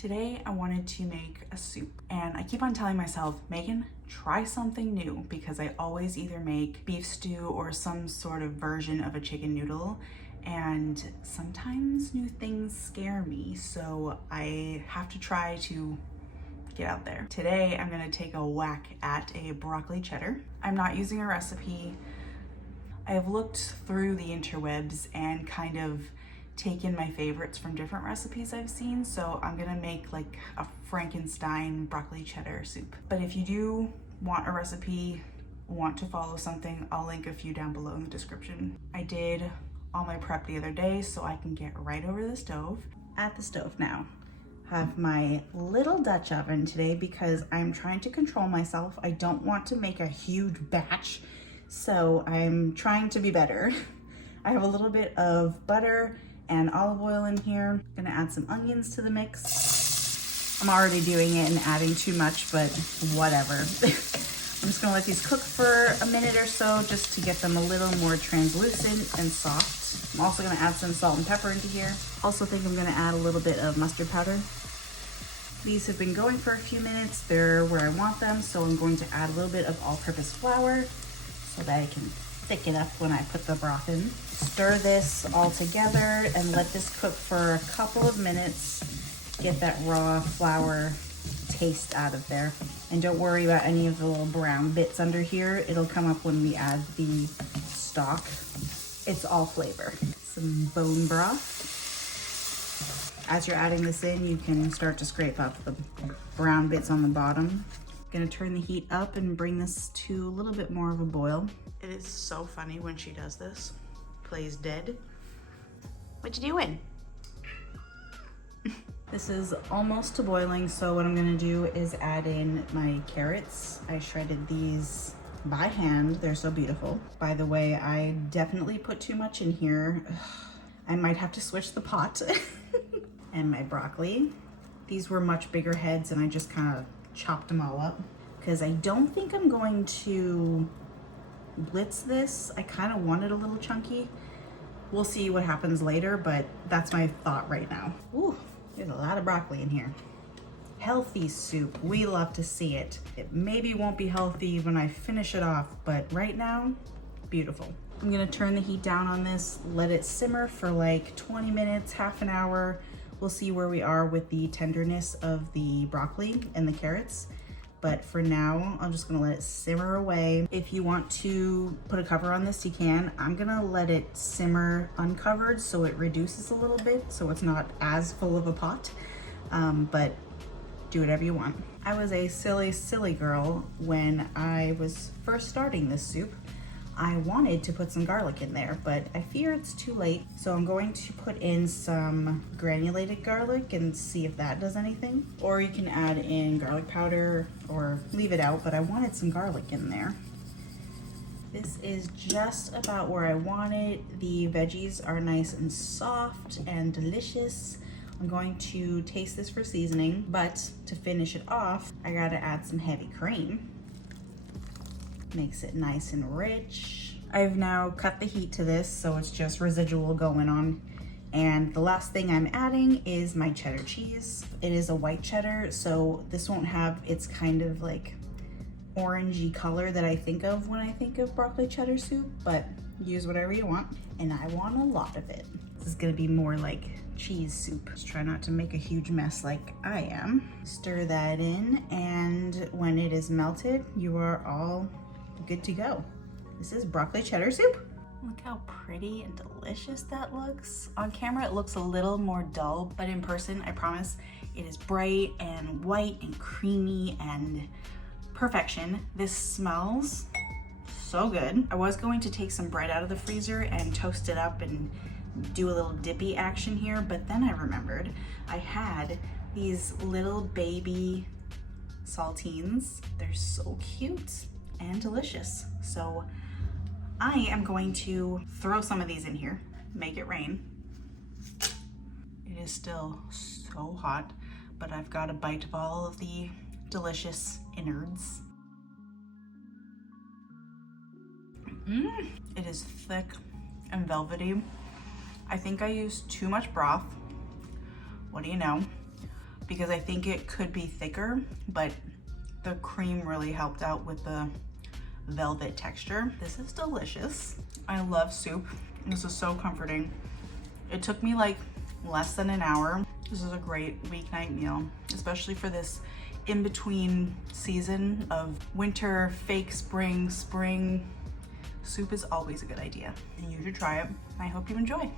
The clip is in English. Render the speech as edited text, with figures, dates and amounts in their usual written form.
Today I wanted to make a soup, and I keep on telling myself, Megan, try something new, because I always either make beef stew or some sort of version of a chicken noodle, and sometimes new things scare me, so I have to try to get out there. Today I'm gonna take a whack at a broccoli cheddar. I'm not using a recipe. I have looked through the interwebs and kind of taken my favorites from different recipes I've seen, so I'm gonna make like a Frankenstein broccoli cheddar soup. But if you do want a recipe, want to follow something, I'll link a few down below in the description. I did all my prep the other day so I can get right over the stove. At the stove now, have my little Dutch oven today because I'm trying to control myself. I don't want to make a huge batch, so I'm trying to be better. I have a little bit of butter and olive oil in here. I'm gonna add some onions to the mix. I'm already doing it and adding too much, but whatever. I'm just gonna let these cook for a minute or so just to get them a little more translucent and soft. I'm also gonna add some salt and pepper into here. Also think I'm gonna add a little bit of mustard powder. These have been going for a few minutes. They're where I want them, so I'm going to add a little bit of all-purpose flour so that I can thicken up when I put the broth in. Stir this all together and let this cook for a couple of minutes. Get that raw flour taste out of there. And don't worry about any of the little brown bits under here. It'll come up when we add the stock. It's all flavor. Some bone broth. As you're adding this in, you can start to scrape up the brown bits on the bottom. Gonna turn the heat up and bring this to a little bit more of a boil. It is so funny when she does this. Plays dead. What you doing? This is almost to boiling, so what I'm gonna do is add in my carrots. I shredded these by hand. They're so beautiful. By the way, I definitely put too much in here. I might have to switch the pot. And my broccoli. These were much bigger heads and I just kind of chopped them all up because I don't think I'm going to blitz this. I kind of want it a little chunky. We'll see what happens later, but that's my thought right now. Ooh, there's a lot of broccoli in here. Healthy soup, we love to see it. It maybe won't be healthy when I finish it off, but right now, beautiful. I'm gonna turn the heat down on this, let it simmer for like 20 minutes, half an hour. We'll see where we are with the tenderness of the broccoli and the carrots. But for now, I'm just gonna let it simmer away. If you want to put a cover on this, you can. I'm gonna let it simmer uncovered so it reduces a little bit, so it's not as full of a pot, but do whatever you want. I was a silly girl when I was first starting this soup. I wanted to put some garlic in there, but I fear it's too late. So I'm going to put in some granulated garlic and see if that does anything. Or you can add in garlic powder or leave it out, but I wanted some garlic in there. This is just about where I want it. The veggies are nice and soft and delicious. I'm going to taste this for seasoning, but to finish it off, I gotta add some heavy cream. Makes it nice and rich. I've now cut the heat to this, so it's just residual going on. And the last thing I'm adding is my cheddar cheese. It is a white cheddar, so this won't have its kind of like orangey color that I think of when I think of broccoli cheddar soup, but use whatever you want. And I want a lot of it. This is gonna be more like cheese soup. Just try not to make a huge mess like I am. Stir that in, and when it is melted, you are all good to go. This is broccoli cheddar soup. Look how pretty and delicious that looks. On camera, it looks a little more dull, but in person, I promise, it is bright and white and creamy and perfection. This smells so good. I was going to take some bread out of the freezer and toast it up and do a little dippy action here, but then I remembered I had these little baby saltines. They're so cute and delicious. So I am going to throw some of these in here, make it rain. It is still so hot, but I've got a bite of all of the delicious innards. It is thick and velvety. I think I used too much broth. What do you know? because I think it could be thicker, but the cream really helped out with the velvet texture. This is delicious. I love soup. This is so comforting. It took me like less than an hour. This is a great weeknight meal, especially for this in-between season of winter, fake spring. Soup is always a good idea, and you should try it. I hope you enjoy.